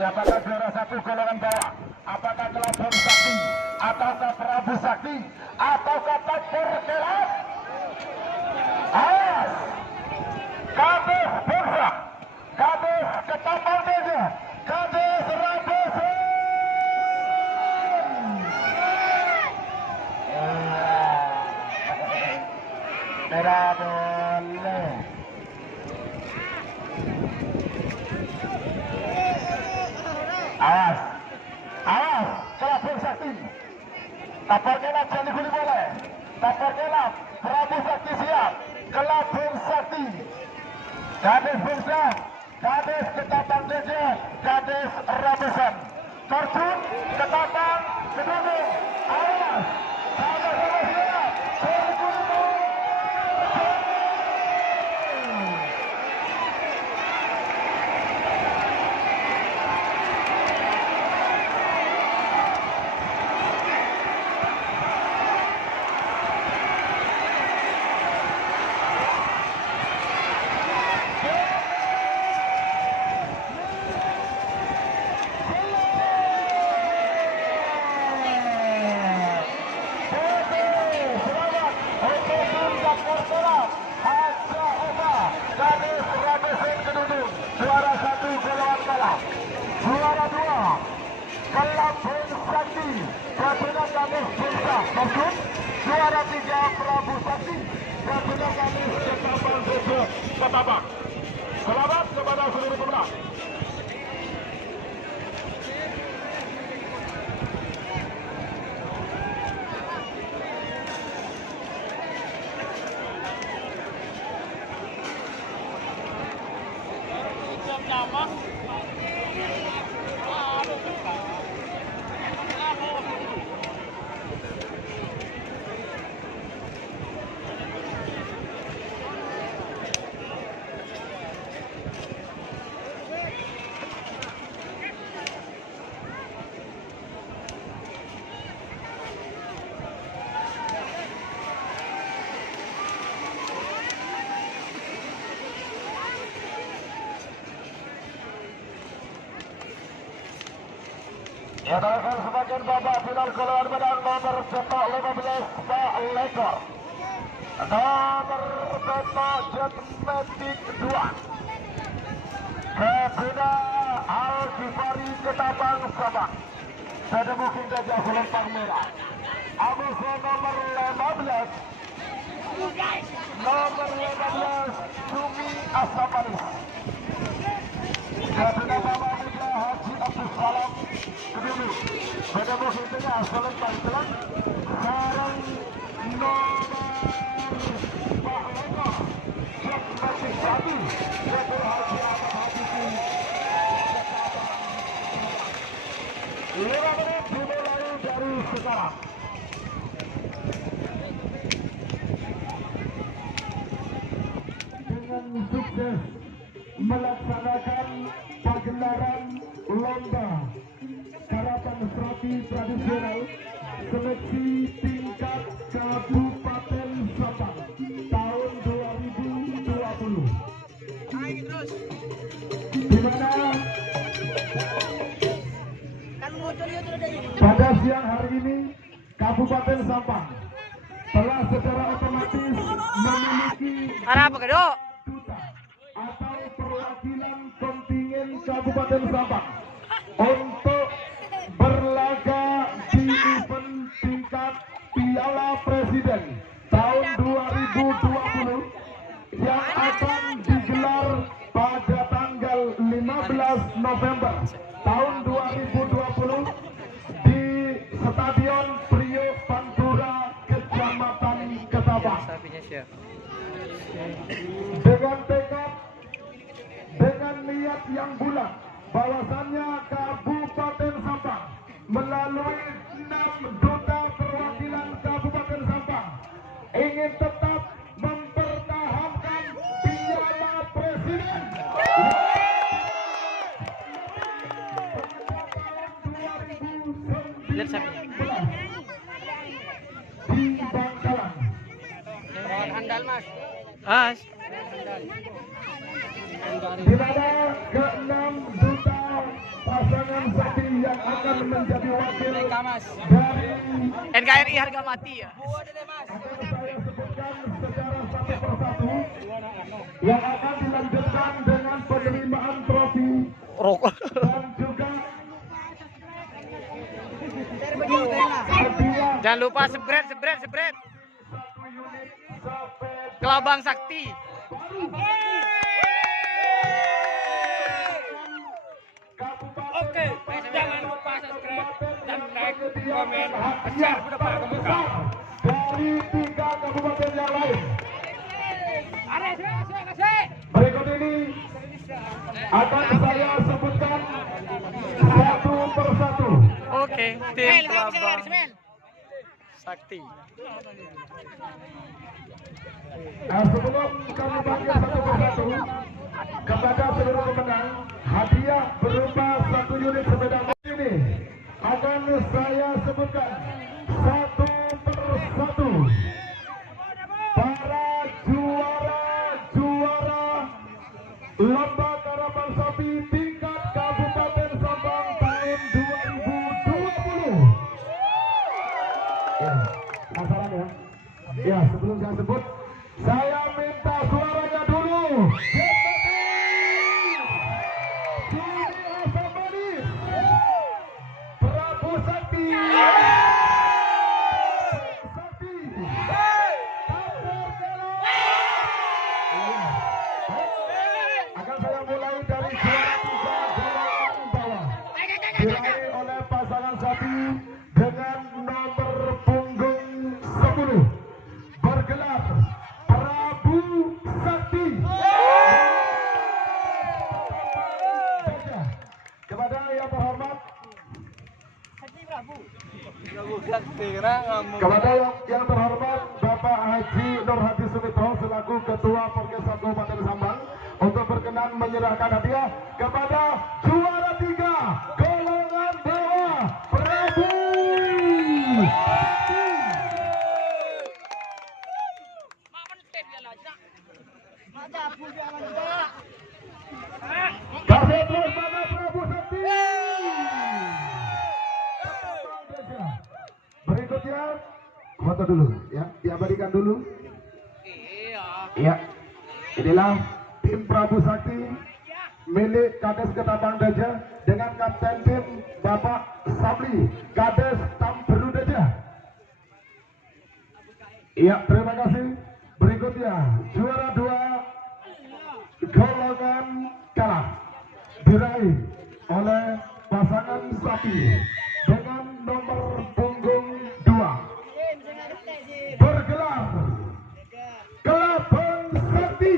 Siapakah juara satu golongan bawah? Apakah Kelabun Sakti, ataukah Prabu Sakti, ataukah Takbir Kelab? Awas! Kades Bursa, Kades Ketapang Desa, Kades Rabusan. Merah boleh. Awas, awas, Kelabun Sakti. Tapar kelab jangan diguli boleh. Tapar kelab, Prabu Sakti siap. Kelabun Sakti. Kades Bursa, Kades Ketapang Desa, Kades Rabusan. Terjun, Ketapang, Kedudung. Awas, sama-sama siap. Terjun. Juara satu golongan kalah, juara dua Kelabun Sakti, gabungan Kades Bursa Terjun, juara tiga Prabu Sakti, gabungan Kades Ketapang Desa Ketapang. Selamat kepada seluruh pemenang. Ya, telah sebagian babak final golongan menang nomor cetak 15 Pak Lekor, nomor cetak Jetmetik 2 Kebina Al-Ghifari Ketapang Sabang, Sada Bukit Gajah Selempang Merah. Amuso nomor 15 Sumi Asamanis, Kebina Bapak Mega Haji Abdul Salam Kedudung, Sada Bukit Gajah Selempang Telan. Sarang nomor Pak Lekor Jetmetik 1 Dr. Haji Ahmad Habibie. 5 menit dimulai dari sekarang. Dengan sukses melaksanakan pagelaran lomba karapan serati tradisional seleksi tingkat Kabupaten Sabang tahun 2020, di mana pada siang hari ini Kabupaten Sabang telah secara otomatis memiliki duta atau perwakilan kontingen Kabupaten Sabang untuk berlaga di event tingkat Piala Presiden tahun 2020 yang akan digelar pada tanggal 15 November tahun 2020 di Stadion Priok Pantura, Kecamatan Ketapang. Dengan tekad, dengan niat yang bulat, bahwasannya Kabupaten Sabang melalui 6 duta perwakilan Kabupaten Sabang ingin tetap mempertahankan Piala Presiden di Bangkalan. Handal mas. Di mana ke-6 duta pasangan pasangan sapi yang akan menjadi wakil dari NKRI harga mati ya. saya sebutkan secara satu persatu yang akan dilanjutkan dengan penerimaan trofi Rokok. dan juga Jangan lupa spread. satu unit sepeda Kelabang Sakti. Oke, jangan lupa subscribe dan like, komen, hadiah terbesar dari 3 kabupaten yang lain. Berikut ini akan saya sebutkan satu persatu. Oke, tim Kelabang Sakti. Sebelum kami panggil satu persatu, kepada seluruh pemenang, hadiah berupa 1 unit sepeda motor ini akan saya sebutkan satu persatu. Para juara lomba karapan sapi tingkat Kabupaten Sabang tahun 2020. Ya, penasaran ya? Ya, sebelum saya sebut, saya minta suaranya dulu. Prabu Sakti. Akan saya mulai dari juara 3 golongan bawah. Diraih oleh pasangan sapi dengan nomor punggung 10. Bergelar Prabu Sakti. Kepada yang terhormat, yang terhormat Bapak Haji Nur Hadi Sumito selaku Ketua Porkesa Kabupaten Sabang untuk berkenan menyerahkan hadiah kepada juara 3 golongan bawah Prabu Sakti. Kasih terus pada Prabu Sakti. Berikutnya foto dulu ya, diabadikan dulu. Iya. Inilah tim Prabu Sakti milik Kades Ketapang Daja dengan kapten tim Bapak Sabli Kades Tamberu Daja. Iya, terima kasih. Berikutnya juara 2 golongan kalah diraih oleh pasangan sapi dengan nomor punggung 2 bergelar Kelabang Sakti.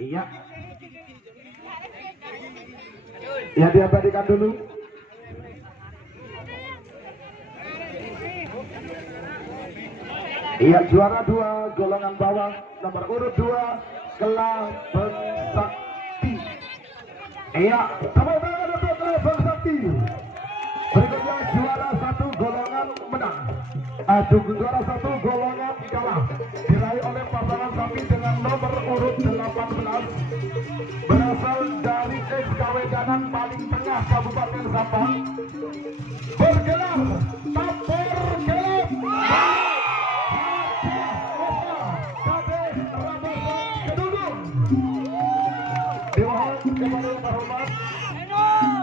Iya. Ya, diabadikan dulu. Iya, juara 2 golongan bawah nomor urut 2 Kelabang Sakti. Iya, tepuk tangan untuk Kelabang Sakti. Berikutnya juara 1 golongan menang. Juara 1 golongan kalah diraih oleh pasangan sapi dengan nomor urut 18 berasal dari Kawedanan paling tengah Kabupaten Sabang bergelar Tapor Kelab Kades Rabasan Kedudung. Dimohon kepada yang terhormat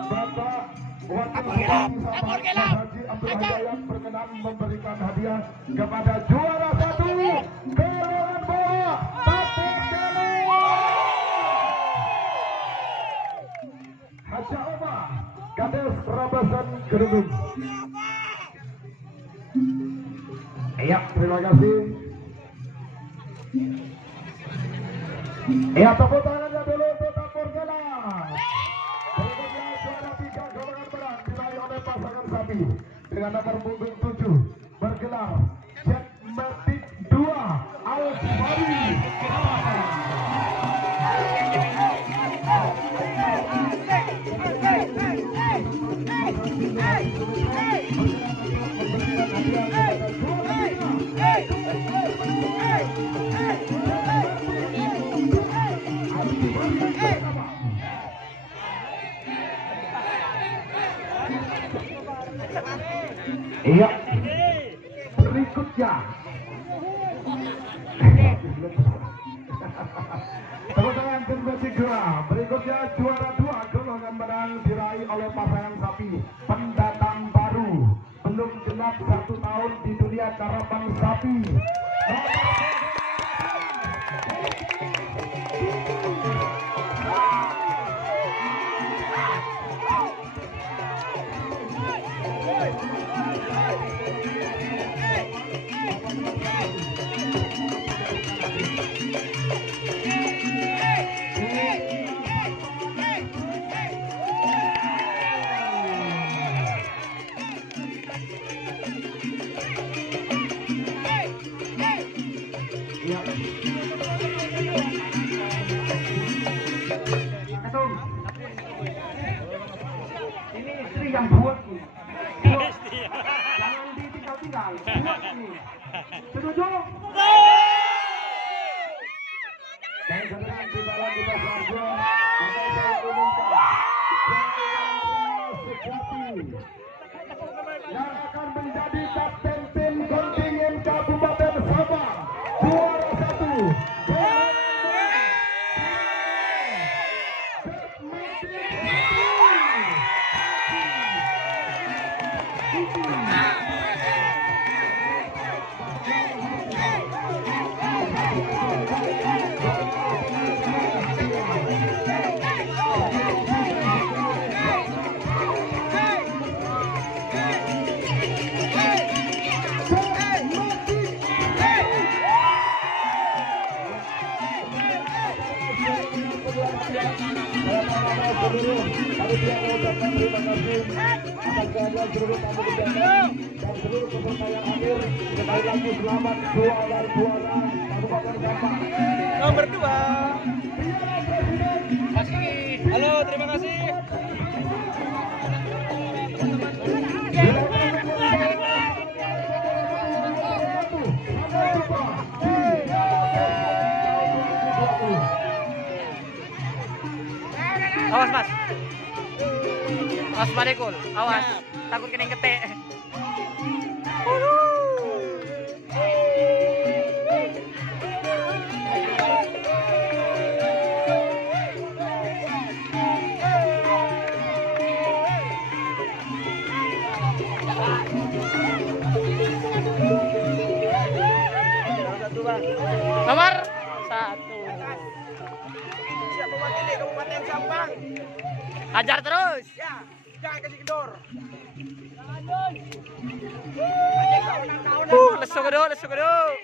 Bapak Wakil Bupati Sabang Haji Abdul Hidayat berkenan memberikan hadiah kepada juara 1 golongan bawah Tapor Kelab Haja Oma Kades Rabasan Kedudung. Iya, terima kasih. Iya, tepuk tangannya dulu untuk Tapor Kelab. Berikutnya juara 3 golongan berat diraih oleh pasangan sapi dengan nomor punggung 7 Iya. Berikutnya. Tepuk tangan tim ketiga. Berikutnya juara 2 golongan menang diraih oleh pasangan sapi pendatang baru, belum genap 1 tahun di dunia karapan sapi. Ini istri yang buat nih. Jangan ditinggal-tinggal. Buat nih. Setuju? Dan sekarang kita lagi bersama saya umumkan yang akan menjadi kapten tim kontingen Kabupaten Sabah juara 1. Terima kasih atas kehadiran seluruh tamu undangan dan seluruh peserta yang hadir. Sekali lagi selamat juara Kabupaten Sabah. Nomor 2. Halo, terima kasih. Awas mas. Awas padekul. Awas. Takut kena ketek. Nomor 1. Siap mewakili Kabupaten Sampang. Hajar terus. Ya, jangan kasih kendor. Lesu kedua, lesu kedua.